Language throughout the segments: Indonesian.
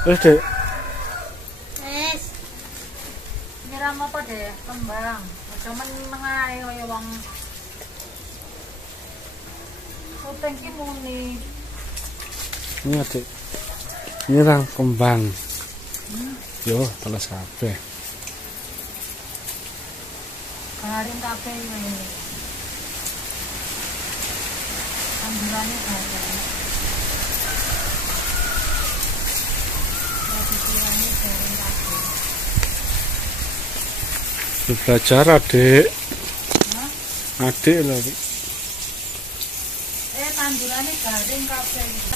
Terus dek. Wes. Nyiram apa deh? Kembang. Cuman menengae kaya wong. Kuping ki muni. Ini dek. Nyiram kembang. Yo, teles kabeh. Garing kabeh iki. Tanggulane garing. Pikirannya garing kabeh. Belajar adik. Hah? Adik lho. Tanggulane garing kabeh iki.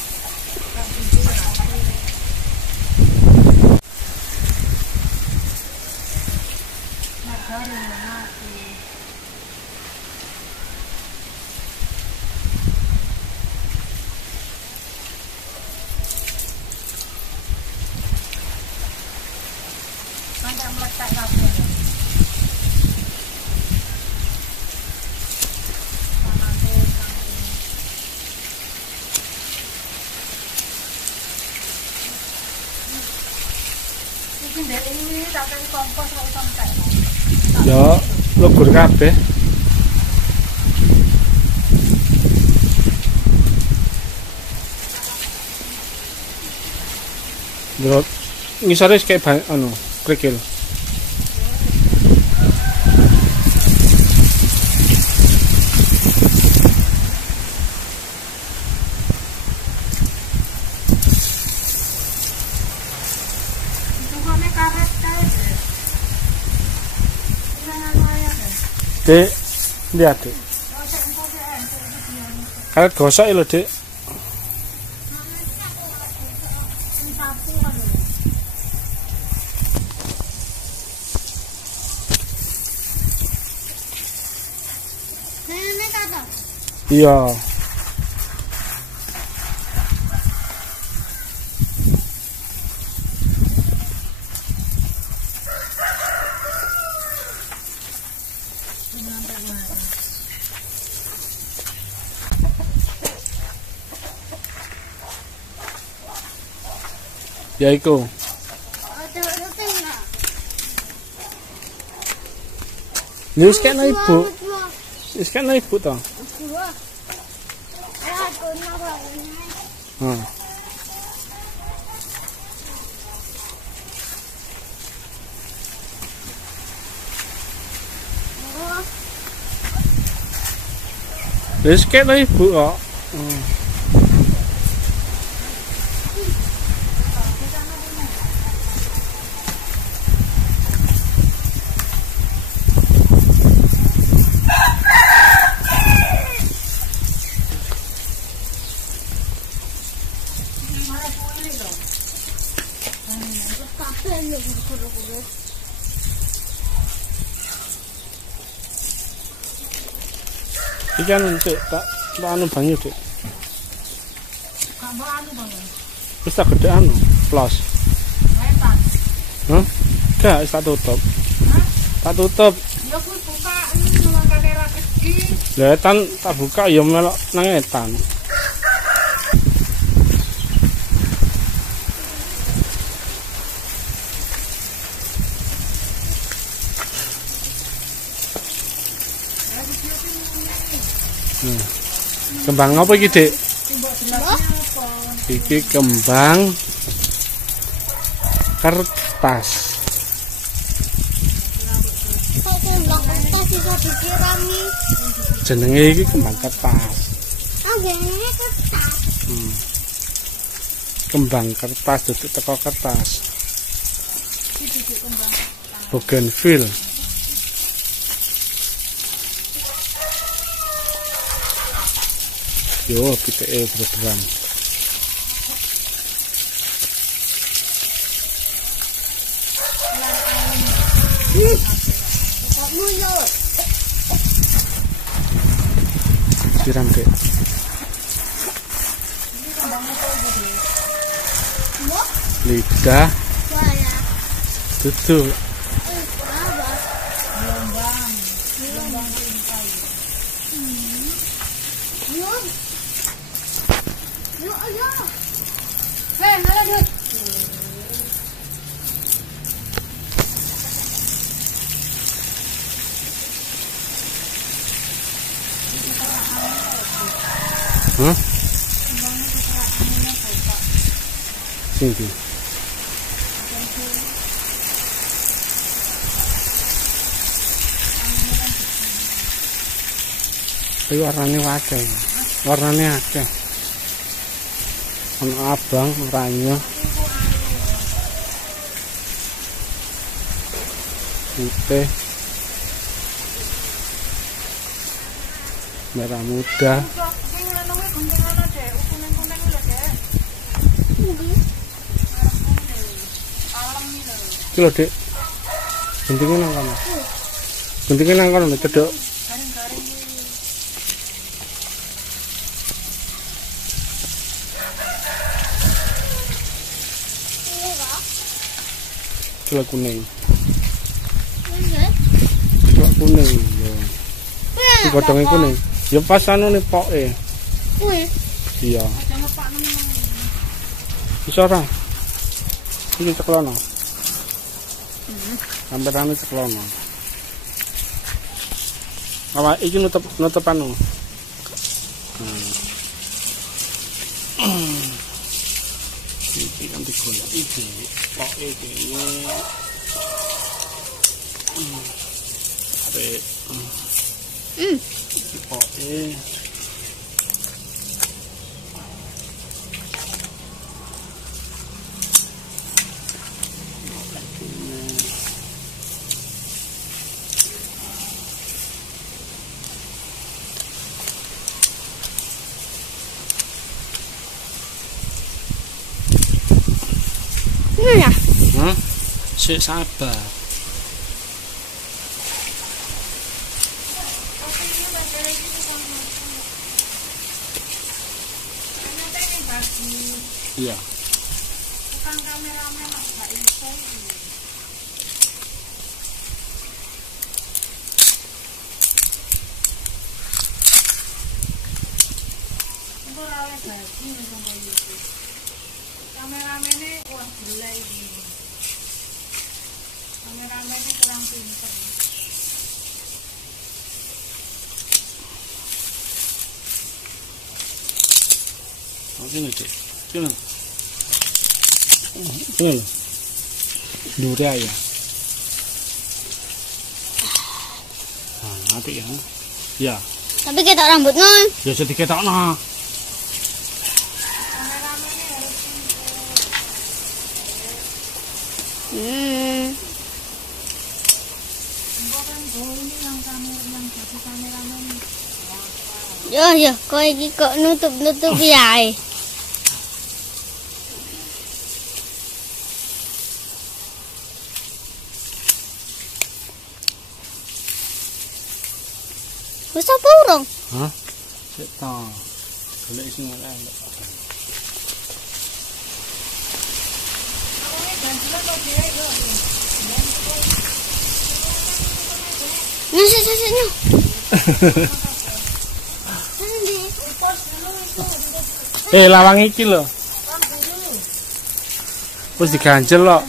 Mantap meletak kabeh. Iki ndek ini tak kei kompos kok iso entek. Yo, lugur kabeh. Bro, ngisore kayak anu, krikil. Tukane karet kae. Jangan waya deh. Dek, lihat dek. Karet gosok lho dek. Iya. Ya iku. Wis kena ibu. Wis kena ibu to. Heeh. Wis kena ibu kok. Iki anu Dek, tak anu banyu Dek. Gambar anu Bang. Wis tak gede anu, plos. Wetan. Hah? Gak, wis tak tutup. Hah? Tak tutup. Ya kuwi buka nang kamera gede. Lah etan tak buka ya melok nang etan. Kembang apa iki, Dik? Iki kembang kertas. Kembang kertas iso dikirami. Jenenge iki kembang kertas. Jenenge kertas. Kembang kertas duduk teko kertas. Iki duduk kembang kertas. Bougainville. Yo, piteke berderan. Siram Dek. Lidah. Duduk. Sini. Ini warnanya akeh. Warnanya akeh. Ono abang, oranye. Putih. Merah muda. Iki lho, Dik. Guntinge nang kono. Guntinge nang kono cedhok. Celok kuning. Celok kuning ya. Godhonge kuning. Ya pas anu nih poke. Iya. Bisa ora? Iki ceklono. Kamperane ceklono. Apa iki nutup anu. Iki kan digolek iki. Poke iki. Are. Iki poke. Ya. Hah? Sik sabar. Iya. Bukan kameramen Mbak Iso iki. Itu oleh bagi sama itu. Kameramennya wah gila ini. Kameramennya kurang pinter. Oke nih, Dik. Sini. Sini. Dure ya. Nah, apik ya. Ya. Tapi ketok rambutnya. Ya jadi ketokno. Kameramennya harus Hmm. bukan ini yang jadi kameramen. Ya, kok iki kok nutup ya. Wis apa urung? Hah? Sik ta. Golek sing elek. Nasi. Lawang iki lho. Wis diganjel kok.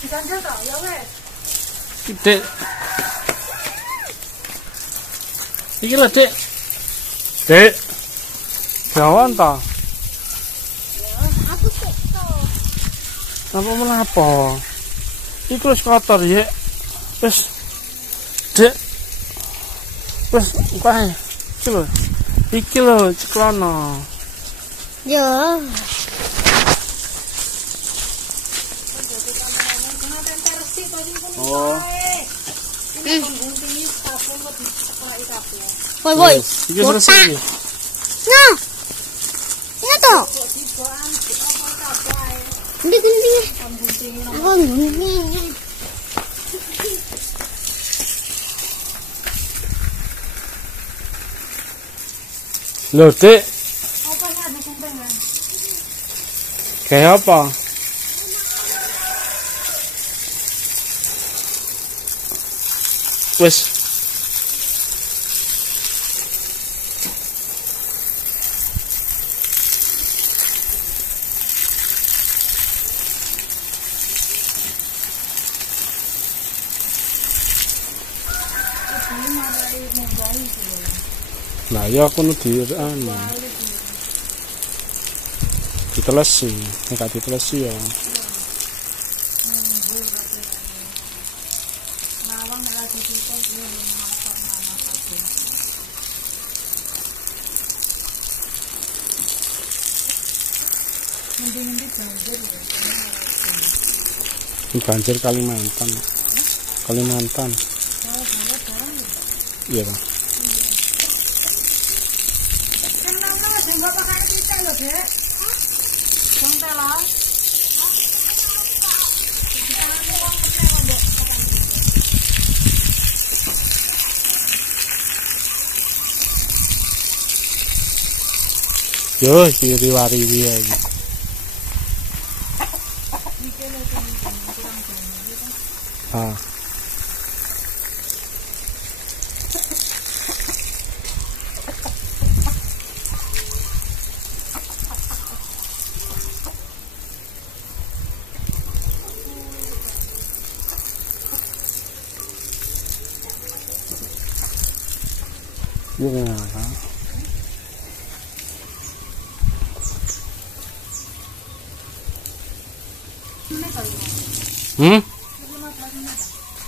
Diganjel tok ya wes. Dik. Iki lho, Dik. Dik. Gawon ta? Aku ketok. Apa menapa? Iku wis kotor ya. Wis. Dik. Wis kae. Iki lho. Iki lho ciklono. Ya. Oh. Woi. Iki terus iki. Nah. Ini toh. Ndi. Aku ngene. Lho, Dik. Apa ya ada sumpah kan? Kayak apa? Wes. Nah, ya aku nu di anu. ditelesi, nek ditelesi ya. Lawang nek lagi tutup yo masak kabeh. Ngendi-ngendi banjir ya. Banjir Kalimantan. Kalimantan. Oh, banjir barang ya. Iya, Bang. Kenapa jenggot pakai titik lho, Dek? Bang telon. Yo, iki wari-wari iki. Ah. Yo ngapa?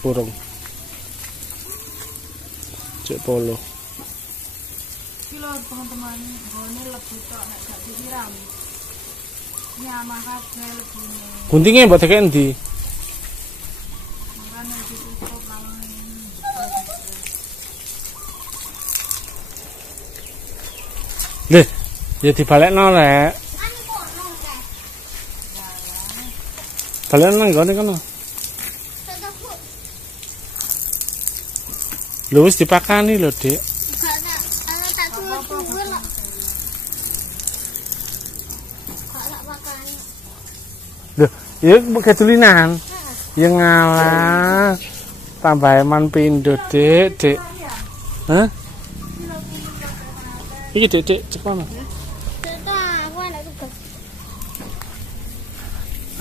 Kurang. Cek polo. Kilo teman-teman, gone lebu tok nek gak disiram. Nyamah kabeh lebune. Guntingnya mbak tekek endi? Makane ditutup lawan. Leh, ya dibalekno rek. Balen nang gone kono. Lho wis dipakani lho, Dik. Lho, ya kedulinan. Ya ngalah. Tambah eman pindho, Dik, Dik. Hah? Iki Dik, Dik, cek kono.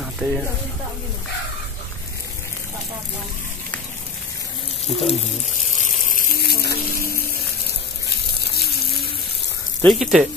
Ate ya. Entuk ndi? Dik, Dik.